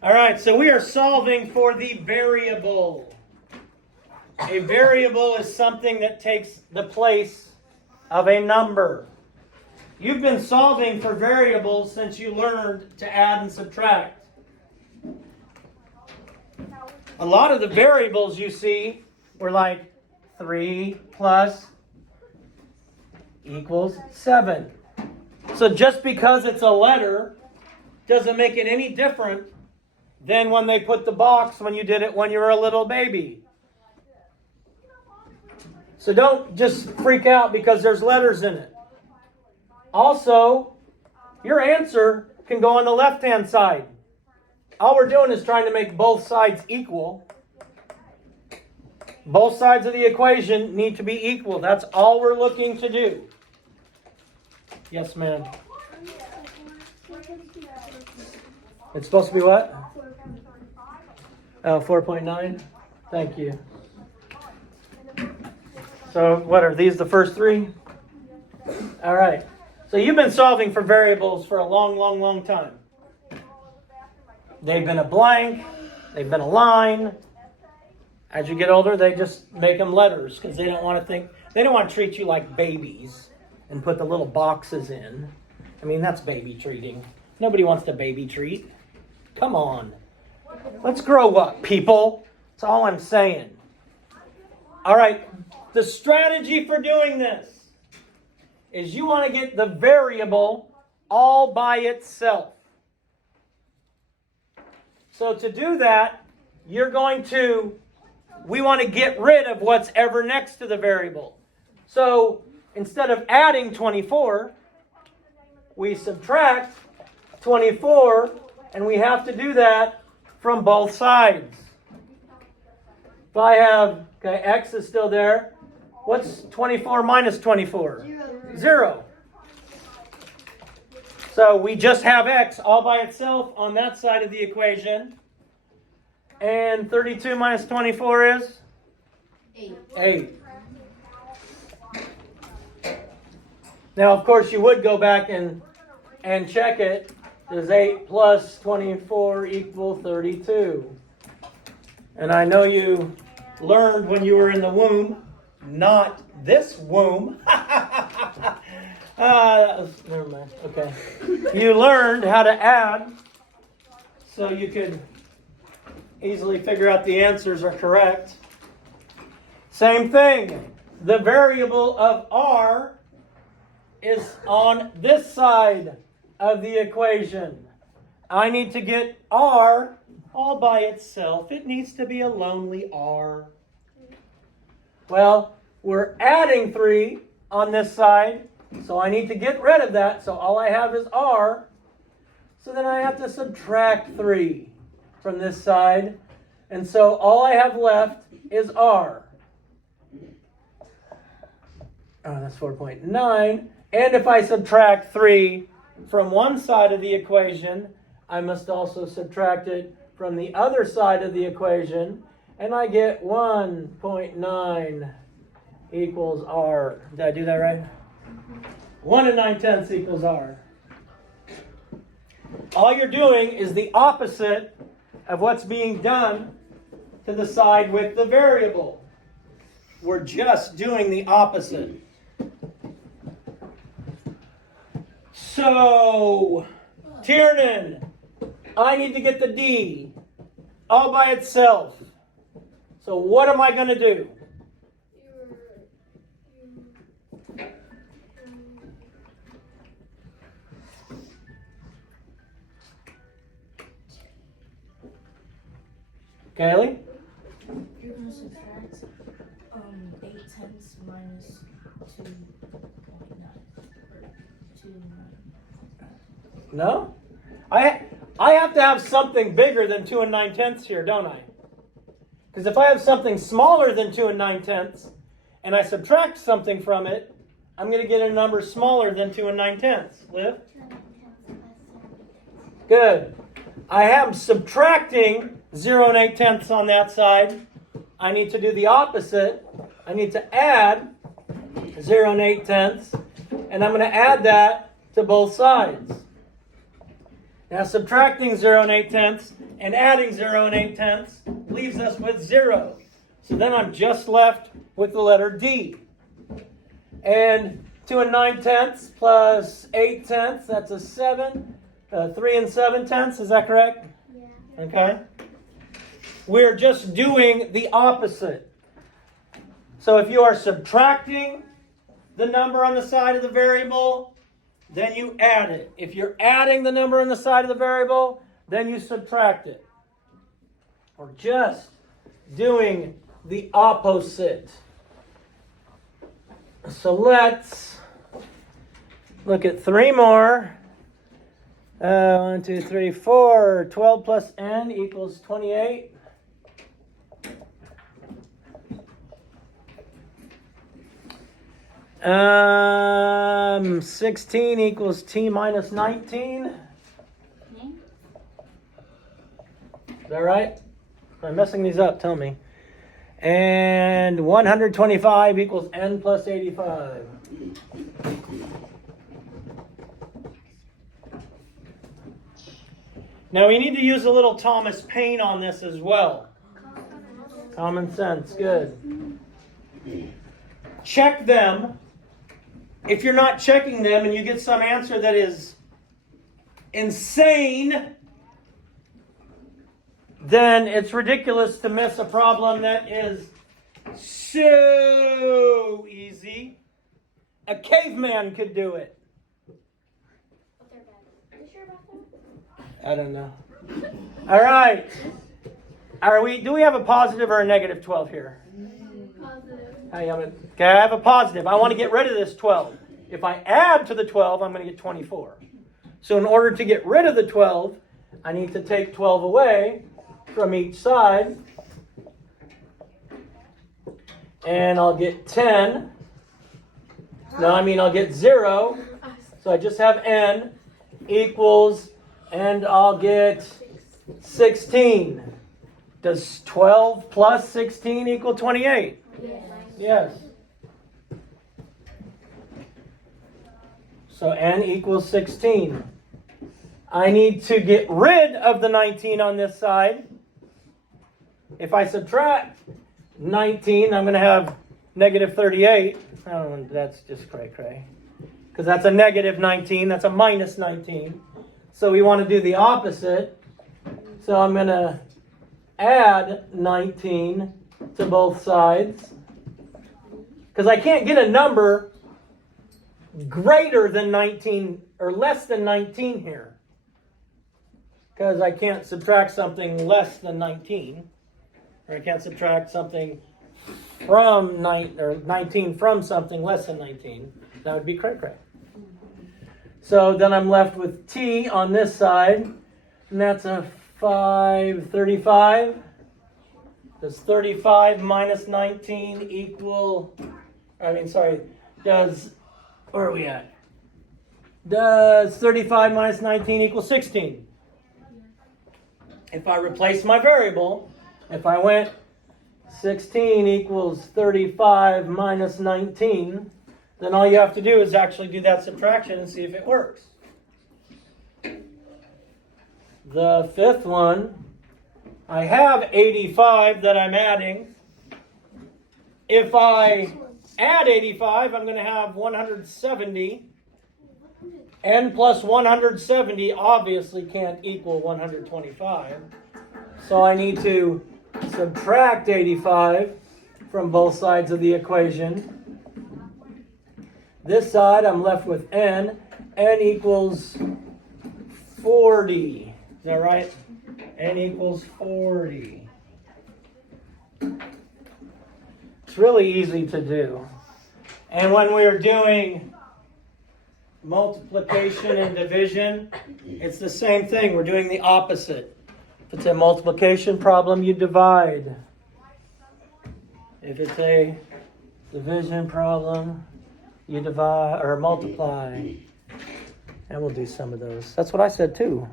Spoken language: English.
All right, so we are solving for the variable. A variable is something that takes the place of a number. You've been solving for variables since you learned to add and subtract. A lot of the variables you see were like 3 plus equals 7. So just because it's a letter doesn't make it any different than when they put the box when you did it when you were a little baby. So don't just freak out because there's letters in it. Also, your answer can go on the left-hand side. All we're doing is trying to make both sides equal. Both sides of the equation need to be equal. That's all we're looking to do. Yes, ma'am. It's supposed to be what? Oh, 4.9? Thank you. So what are these, the first three? All right. So you've been solving for variables for a long time. They've been a blank. They've been a line. As you get older, they just make them letters because they don't want to treat you like babies and put the little boxes in. I mean, that's baby treating. Nobody wants to baby treat. Come on. Let's grow up, people. That's all I'm saying. All right. The strategy for doing this is you want to get the variable all by itself. So to do that, we want to get rid of what's ever next to the variable. So instead of adding 24, we subtract 24, and we have to do that from both sides. If I have, x is still there. What's 24 minus 24? 0. So we just have x all by itself on that side of the equation. And 32 minus 24 is? 8. Now, of course, you would go back and check it. Does 8 plus 24 equal 32? And I know you learned when you were in the womb, not this womb. Never mind. Okay. You learned how to add so you could easily figure out the answers are correct. Same thing. The variable of r is on this side of the equation. I need to get r all by itself. It needs to be a lonely r. Well, we're adding 3 on this side, so I need to get rid of that. So all I have is r. So then I have to subtract 3 from this side. And so all I have left is r. Oh, that's 4.9. And if I subtract 3 from one side of the equation, I must also subtract it from the other side of the equation. And I get 1.9 equals r. Did I do that right? 1 9/10 equals r. All you're doing is the opposite of what's being done to the side with the variable. We're just doing the opposite. So, Tiernan, I need to get the d all by itself. So what am I going to do? Kaylee? You're going to subtract 8/10 minus 2.9. 2.9. No? I have to have something bigger than 2 9/10 here, don't I? Because if I have something smaller than 2 9/10 and I subtract something from it, I'm going to get a number smaller than 2 9/10. Liv? Good. I am subtracting 0 8/10 on that side. I need to do the opposite. I need to add 0 8/10, and I'm going to add that to both sides. Now subtracting 0 and 8 tenths and adding 0 and 8 tenths leaves us with 0. So then I'm just left with the letter D. And 2 and 9 tenths plus 8 tenths, that's a 7. 3 and 7 tenths, is that correct? Yeah. Okay. We're just doing the opposite. So if you are subtracting the number on the side of the variable, then you add it. If you're adding the number on the side of the variable, then you subtract it. We're just doing the opposite. So let's look at 3 more. 1, 2, 3, 4. 12 plus n equals 28. Um, 16 equals t minus 19. Is that right? Am I messing these up? Tell me. And 125 equals n plus 85. Now we need to use a little Thomas Paine on this as well. Common sense, good. Check them. If you're not checking them and you get some answer that is insane, then it's ridiculous to miss a problem that is so easy. A caveman could do it. I don't know. All right. Do we have a positive or a negative 12 here? Positive. Okay, I have a positive. I want to get rid of this 12. If I add to the 12, I'm going to get 24. So in order to get rid of the 12, I need to take 12 away from each side. And I'll get 10. No, I'll get 0. So I just have n equals, and I'll get 16. Does 12 plus 16 equal 28? Yes. Yes. So n equals 16. I need to get rid of the 19 on this side. If I subtract 19, I'm going to have negative 38. Oh, that's just cray-cray. Because that's a negative 19. That's a minus 19. So we want to do the opposite. So I'm going to add 19 to both sides. Because I can't get a number greater than 19 or less than 19 here. Because I can't subtract something less than 19. Or I can't subtract something from 19 from something less than 19. That would be cray-cray. So then I'm left with t on this side. And that's a 535. Does 35 minus 19 equal... where are we at? Does 35 minus 19 equal 16? If I replace my variable, if I went 16 equals 35 minus 19, then all you have to do is actually do that subtraction and see if it works. The fifth one, I have 85 that I'm adding. If I add 85, I'm going to have 170. N plus 170 obviously can't equal 125. So I need to subtract 85 from both sides of the equation. This side I'm left with n. N equals 40. Is that right? N equals 40. It's really easy to do. And when we're doing multiplication and division, it's the same thing. We're doing the opposite. If it's a multiplication problem, you divide. If it's a division problem, you divide or multiply. And we'll do some of those. That's what I said too.